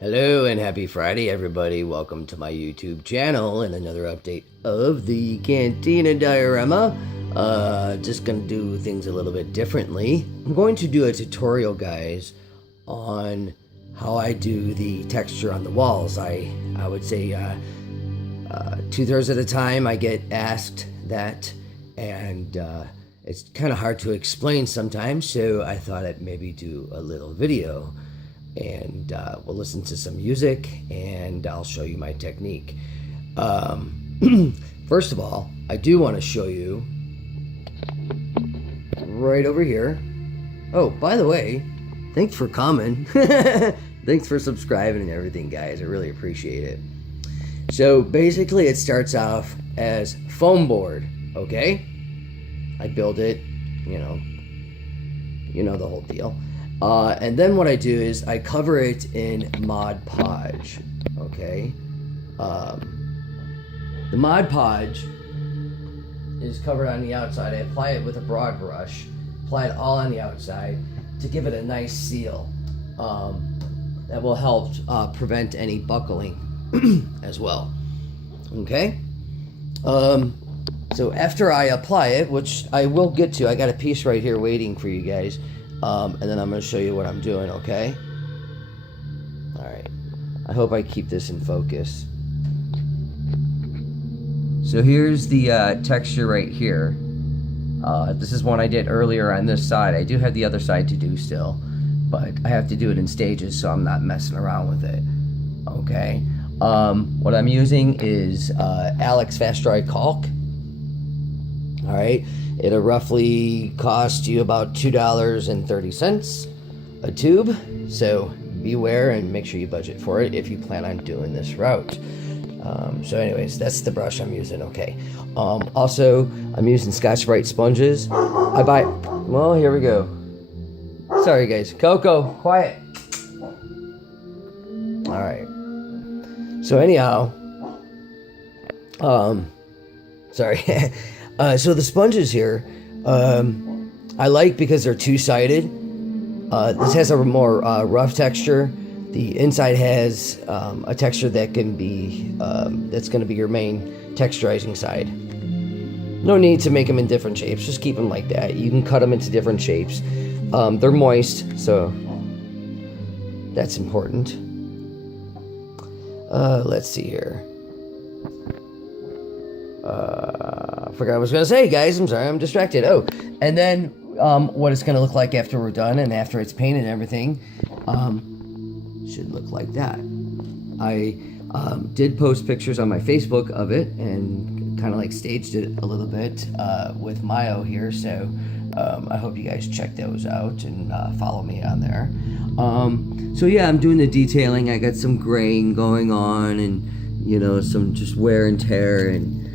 Hello and happy Friday, everybody. Welcome to my YouTube channel and another update of the Cantina Diorama. Just gonna do things a little bit differently. I'm going to do a tutorial, guys, on how I do the texture on the walls. I would say 2/3 of the time I get asked that, and it's kind of hard to explain sometimes, so I thought I'd maybe do a little video. And we'll listen to some music and I'll show you my technique. First of all, I do want to show you right over here. Oh, by the way, thanks for coming. Thanks for subscribing and everything, guys. I really appreciate it. So basically it starts off as foam board, okay? I build it, you know the whole deal. And then what I do is I cover it in Mod Podge, okay? The Mod Podge is covered on the outside. I apply it with a broad brush, apply it all on the outside to give it a nice seal. That will help prevent any buckling as well, okay? So after I apply it, which I will get to, I got a piece right here waiting for you guys. And then I'm going to show you what I'm doing, okay? Alright. I hope I keep this in focus. So here's the texture right here. This is one I did earlier on this side. I do have the other side to do still, but I have to do it in stages so I'm not messing around with it. Okay? What I'm using is Alex Fast Dry Caulk. Alright? It'll roughly cost you about $2.30 a tube, so beware and make sure you budget for it if you plan on doing this route. So anyways, that's the brush I'm using, okay. Also, I'm using Scotch Brite sponges. Well, here we go. Sorry guys, Coco, quiet. Alright. So anyhow, sorry. So the sponges here, I like because they're two-sided. This has a more rough texture. The inside has a texture that can be, that's going to be your main texturizing side. No need to make them in different shapes. Just keep them like that. You can cut them into different shapes. They're moist, so that's important. Let's see here. I forgot what I was going to say, guys. I'm sorry, I'm distracted. Oh, and then what it's going to look like after we're done and after it's painted and everything should look like that. I did post pictures on my Facebook of it and kind of like staged it a little bit with Mayo here, so I hope you guys check those out and follow me on there. So yeah, I'm doing the detailing. I got some graying going on and some just wear and tear and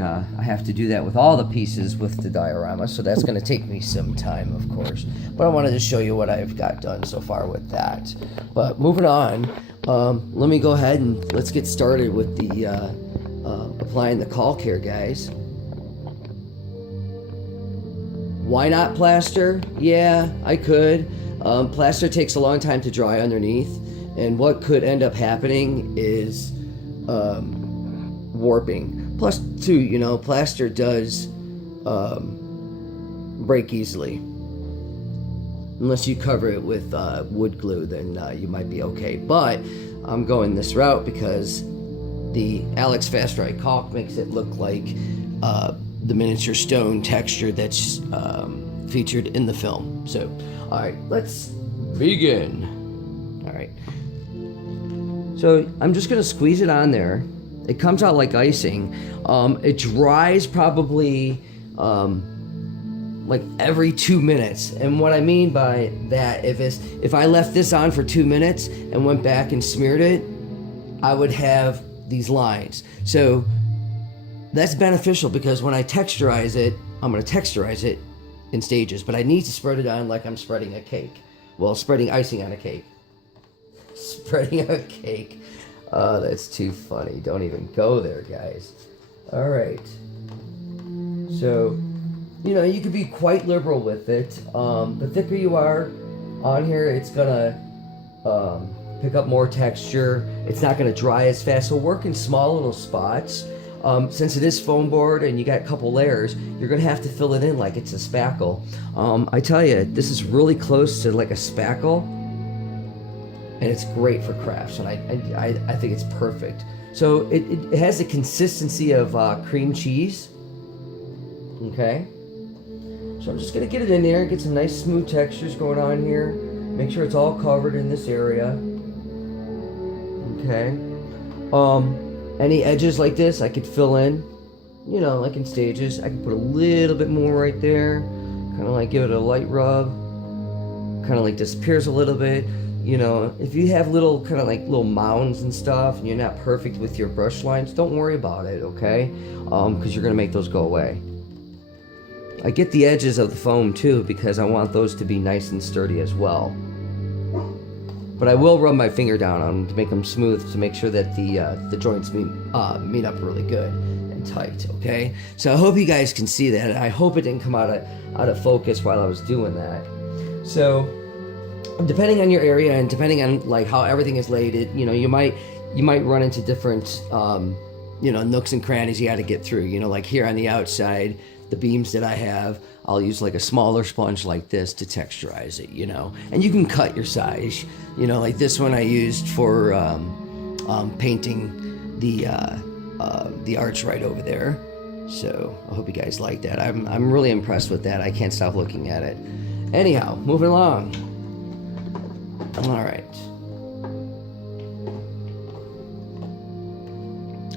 I have to do that with all the pieces with the diorama, so that's going to take me some time, of course, but I wanted to show you what I've got done so far with that. But moving on, let me go ahead and let's get started with the applying the caulk here, guys. Why not plaster? Yeah, I could. Plaster takes a long time to dry underneath, and what could end up happening is warping. Plus, too, plaster does break easily. Unless you cover it with wood glue, then you might be okay. But I'm going this route because the Alex Fast Dry Caulk makes it look like the miniature stone texture that's featured in the film. So, alright, let's begin. Alright. So, I'm just going to squeeze it on there. It comes out like icing. It dries probably like every 2 minutes. And what I mean by that, if I left this on for 2 minutes and went back and smeared it, I would have these lines. So that's beneficial because when I texturize it, I'm going to texturize it in stages, but I need to spread it on like I'm spreading a cake. Well, spreading icing on a cake. Spreading a cake. Oh, that's too funny. Don't even go there, guys. All right. So, you could be quite liberal with it. The thicker you are on here, it's gonna pick up more texture. It's not going to dry as fast. So work in small little spots. Since it is foam board and you got a couple layers, you're going to have to fill it in like it's a spackle. I tell you, this is really close to like a spackle, and it's great for crafts, and I think it's perfect. So it has the consistency of cream cheese. Okay. So I'm just going to get it in there, get some nice smooth textures going on here. Make sure it's all covered in this area. Okay. Any edges like this I could fill in, you know, like in stages. I could put a little bit more right there, kind of like give it a light rub, kind of like disappears a little bit. You know, if you have little kind of like little mounds and stuff and you're not perfect with your brush lines, don't worry about it, okay? Because you're gonna make those go away. I get the edges of the foam too because I want those to be nice and sturdy as well. But I will rub my finger down on them to make them smooth, to make sure that the joints meet up really good and tight, okay? So I hope you guys can see that. I hope it didn't come out of focus while I was doing that. So depending on your area and depending on like how everything is laid, you know, you might run into different you know, nooks and crannies you got to get through. You know, like here on the outside, the beams that I have, I'll use like a smaller sponge like this to texturize it, you know. And you can cut your size, you know, like this one I used for painting the arch right over there. So I hope you guys like that. I'm really impressed with that. I can't stop looking at it. Anyhow, moving along. All right.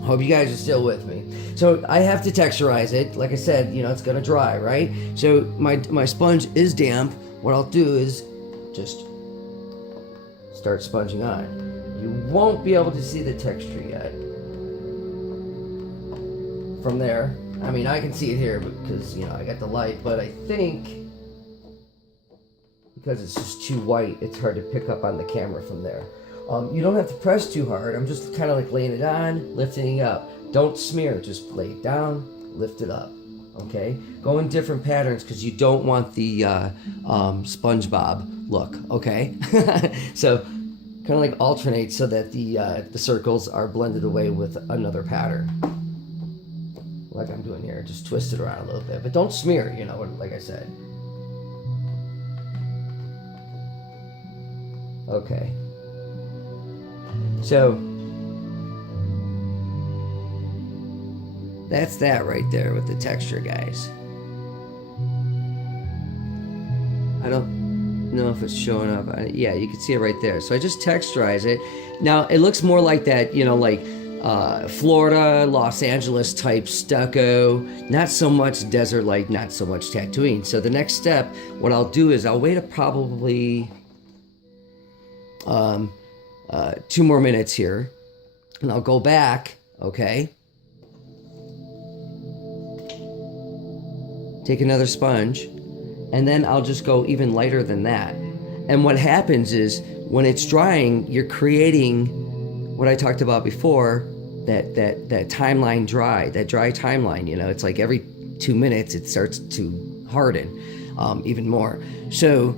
Hope you guys are still with me. So I have to texturize it. Like I said, you know, it's gonna dry, right? So my sponge is damp. What I'll do is just start sponging on. You won't be able to see the texture yet. From there, I mean, I can see it here because, you know, I got the light, but I think because it's just too white, it's hard to pick up on the camera from there. You don't have to press too hard. I'm just kind of like laying it on, lifting it up. Don't smear, just lay it down, lift it up, okay? Go in different patterns because you don't want the SpongeBob look, okay? So kind of like alternate so that the circles are blended away with another pattern. Like I'm doing here, just twist it around a little bit, but don't smear, you know, like I said. Okay. So that's that right there with the texture, guys. I don't know if it's showing up. Yeah, you can see it right there. So I just texturize it. Now it looks more like that, you know, like Florida, Los Angeles type stucco. Not so much desert like, not so much Tatooine. So the next step, what I'll do is I'll wait probably 2 more minutes here, and I'll go back, okay? Take another sponge, and then I'll just go even lighter than that. And what happens is, when it's drying, you're creating what I talked about before, that timeline dry, that dry timeline, you know, it's like every 2 minutes it starts to harden even more. So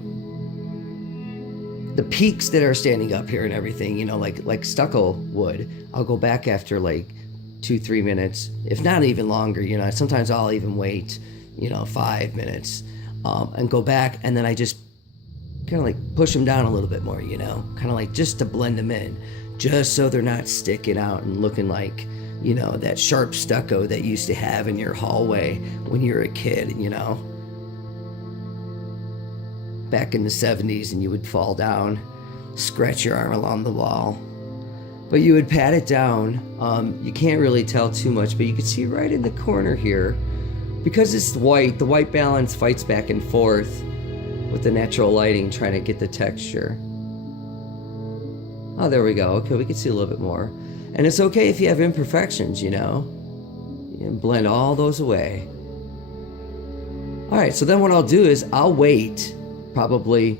the peaks that are standing up here and everything, you know, like stucco would, I'll go back after like 2-3 minutes, if not even longer, you know. Sometimes I'll even wait, you know, 5 minutes and go back, and then I just kind of like push them down a little bit more, you know, kind of like just to blend them in, just so they're not sticking out and looking like, you know, that sharp stucco that you used to have in your hallway when you were a kid, you know, back in the 70s, and you would fall down, scratch your arm along the wall, but you would pat it down. You can't really tell too much, but you can see right in the corner here, because it's white, the white balance fights back and forth with the natural lighting trying to get the texture. Oh, there we go. Okay, we can see a little bit more. And it's okay if you have imperfections, you know. You can blend all those away. All right, so then what I'll do is I'll wait probably,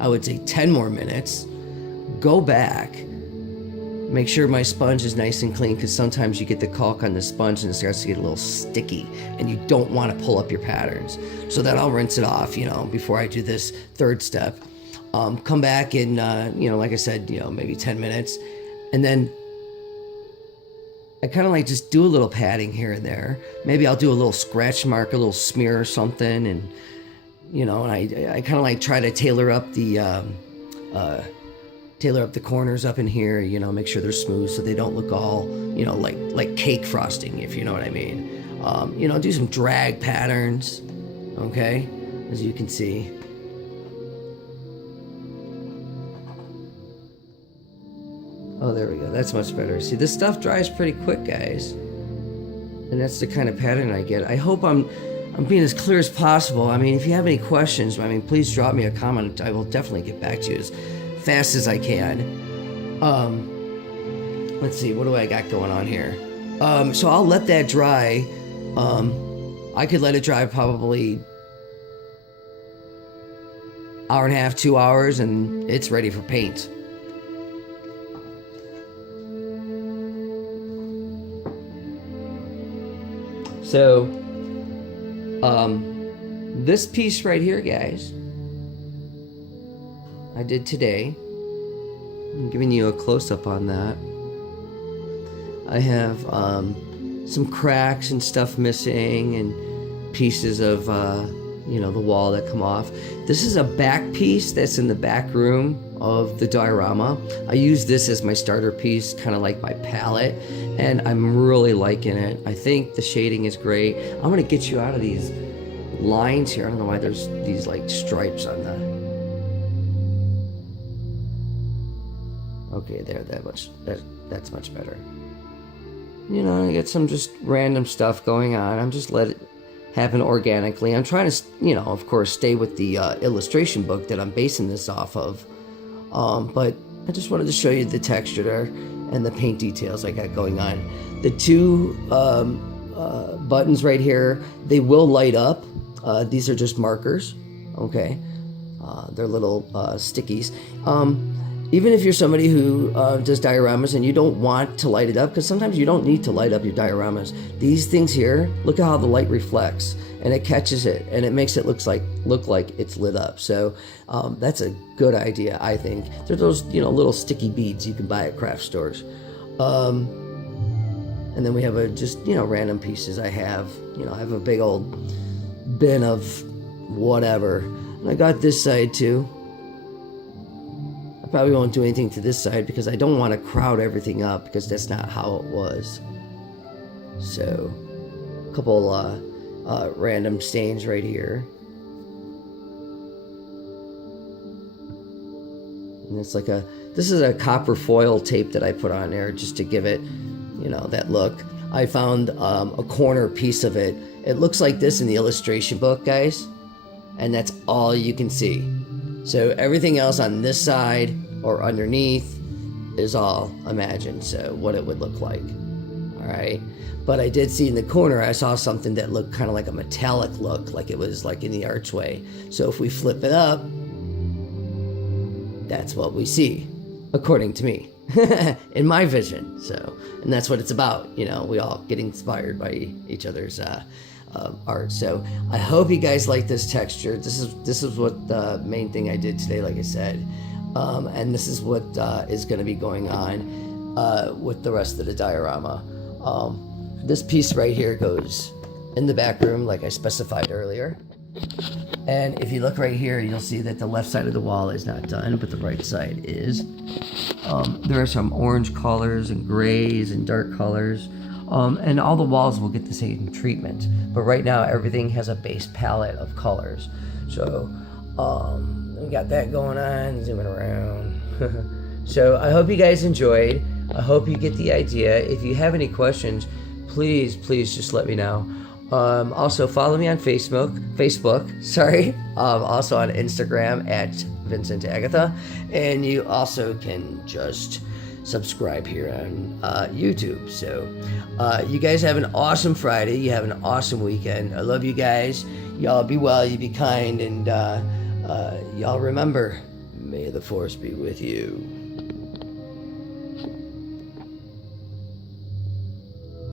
I would say 10 more minutes, go back, make sure my sponge is nice and clean, because sometimes you get the caulk on the sponge and it starts to get a little sticky, and you don't want to pull up your patterns. So then I'll rinse it off, you know, before I do this third step. come back in, like I said, maybe 10 minutes. And then I kind of like just do a little padding here and there. Maybe I'll do a little scratch mark, a little smear or something. And, and I kind of like try to tailor up the corners up in here, make sure they're smooth so they don't look all, like cake frosting, if you know what I mean. Do some drag patterns, okay, as you can see. Oh, there we go. That's much better. See, this stuff dries pretty quick, guys. And that's the kind of pattern I get. I hope I'm being as clear as possible. I mean, if you have any questions, please drop me a comment. I will definitely get back to you as fast as I can. Let's see, what do I got going on here? So I'll let that dry. I could let it dry probably hour and a half, 2 hours, and it's ready for paint. So, this piece right here, guys, I did today. I'm giving you a close-up on that. I have some cracks and stuff missing and pieces of, the wall that come off. This is a back piece that's in the back room of the diorama. I use this as my starter piece, kind of like my palette, and I'm really liking it. I think the shading is great. I'm gonna get you out of these lines here. I don't know why there's these like stripes on the... Okay, there, that's much better. I get some just random stuff going on. I'm just let it happen organically. I'm trying to, of course, stay with the illustration book that I'm basing this off of. But I just wanted to show you the texture there and the paint details I got going on. The two buttons right here, they will light up. These are just markers, okay? They're little stickies. Even if you're somebody who does dioramas and you don't want to light it up, because sometimes you don't need to light up your dioramas. These things here, look at how the light reflects and it catches it and it makes it look like it's lit up. So that's a good idea, I think. They're those little sticky beads you can buy at craft stores. And then we have just random pieces. I have a big old bin of whatever. And I got this side too. Probably won't do anything to this side because I don't want to crowd everything up because that's not how it was. So, a couple random stains right here. And it's like this is a copper foil tape that I put on there just to give it, that look. I found a corner piece of it. It looks like this in the illustration book, guys. And that's all you can see. So everything else on this side or underneath is all imagined, so what it would look like. All right, but I did see in the corner, I saw something that looked kind of like a metallic look, like it was like in the archway. So if we flip it up, that's what we see, according to me, in my vision. So, and that's what it's about. We all get inspired by each other's art. So I hope you guys like this texture. This is what the main thing I did today, like I said, and this is what is going to be going on with the rest of the diorama. This piece right here goes in the back room, like I specified earlier. And if you look right here, you'll see that the left side of the wall is not done, but the right side is. There are some orange colors and grays and dark colors. And all the walls will get the same treatment, but right now everything has a base palette of colors. So we got that going on, zooming around. So I hope you guys enjoyed. I hope you get the idea. If you have any questions, please just let me know. Also follow me on Facebook, sorry. Also on Instagram at Vincent Agatha, and you also can just subscribe here on YouTube. So you guys have an awesome Friday. You have an awesome weekend. I love you guys. Y'all be well, you be kind, and y'all remember, may the force be with you.